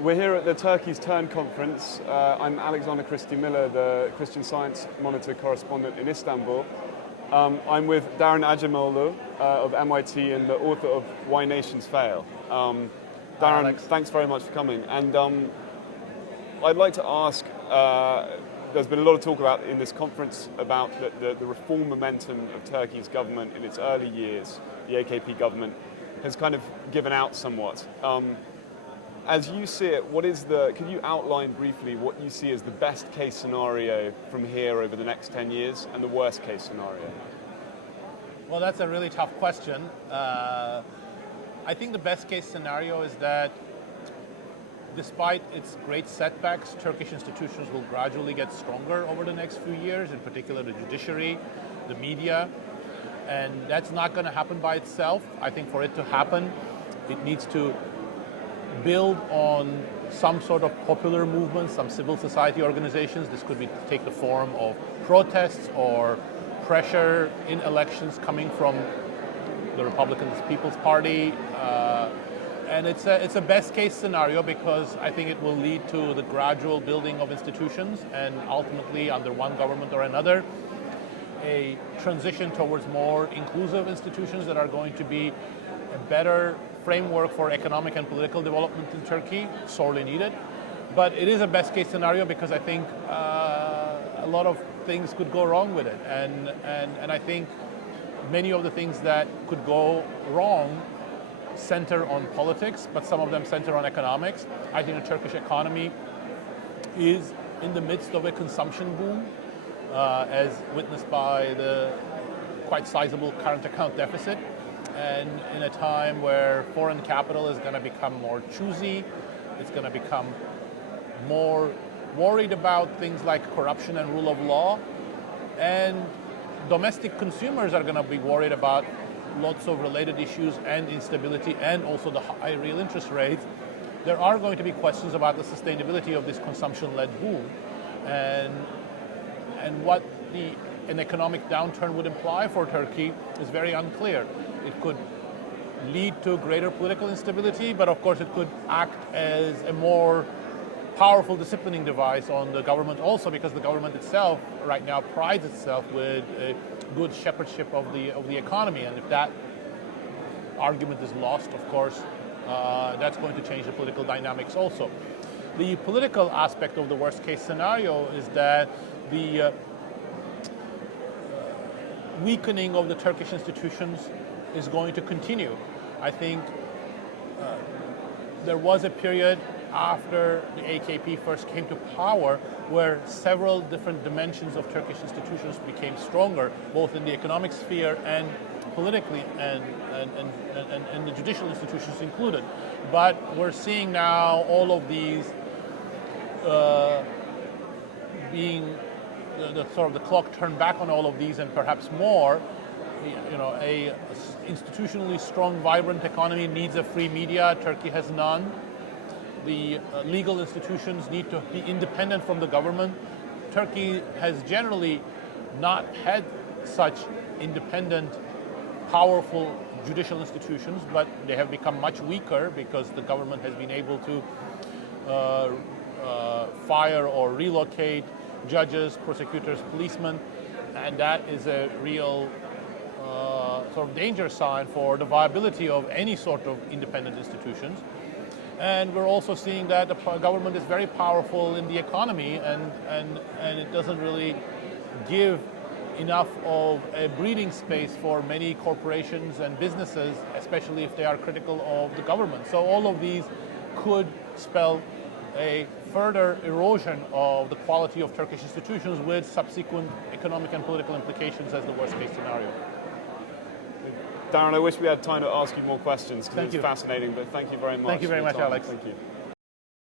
We're here at the Turkey's Turn conference. I'm Alexander Christie Miller, the Christian Science Monitor correspondent in Istanbul. I'm with Daron Acemoğlu of MIT and the author of Why Nations Fail. Daron, thanks very much for coming. And I'd like to ask, there's been a lot of talk about in this conference about the reform momentum of Turkey's government in its early years. The AKP government has kind of given out somewhat. As you see it, can you outline briefly what you see as the best case scenario from here over the next 10 years and the worst case scenario? Well, that's a really tough question. I think the best case scenario is that despite its great setbacks, Turkish institutions will gradually get stronger over the next few years, in particular the judiciary, the media, and that's not going to happen by itself. I think for it to happen, it needs to build on some sort of popular movement, some civil society organizations. This could take the form of protests or pressure in elections coming from the Republican People's Party. And it's a best case scenario because I think it will lead to the gradual building of institutions and ultimately under one government or another, a transition towards more inclusive institutions that are going to be a better framework for economic and political development in Turkey, sorely needed. But it is a best case scenario because I think a lot of things could go wrong with it. And I think many of the things that could go wrong center on politics, but some of them center on economics. I think the Turkish economy is in the midst of a consumption boom, as witnessed by the quite sizable current account deficit. And in a time where foreign capital is going to become more choosy, it's going to become more worried about things like corruption and rule of law, and domestic consumers are going to be worried about lots of related issues and instability and also the high real interest rates. There are going to be questions about the sustainability of this consumption-led boom and what an economic downturn would imply for Turkey is very unclear. It could lead to greater political instability, but of course it could act as a more powerful disciplining device on the government also, because the government itself right now prides itself with a good shepherdship of the economy. And if that argument is lost, of course, that's going to change the political dynamics also. The political aspect of the worst case scenario is that the weakening of the Turkish institutions is going to continue. I think there was a period after the AKP first came to power where several different dimensions of Turkish institutions became stronger, both in the economic sphere and politically, and the judicial institutions included. But we're seeing now all of these being the sort of the clock turned back on all of these, and perhaps more. A institutionally strong, vibrant economy needs a free media. Turkey has none. The legal institutions need to be independent from the government. Turkey has generally not had such independent, powerful judicial institutions, but they have become much weaker because the government has been able to fire or relocate judges, prosecutors, policemen, and that is a real sort of danger sign for the viability of any sort of independent institutions. And we're also seeing that the government is very powerful in the economy, and it doesn't really give enough of a breathing space for many corporations and businesses, especially if they are critical of the government. So all of these could spell a further erosion of the quality of Turkish institutions with subsequent economic and political implications as the worst case scenario. Daron, I wish we had time to ask you more questions because it's fascinating, but thank you very much. Thank you very much, Alex. Thank you.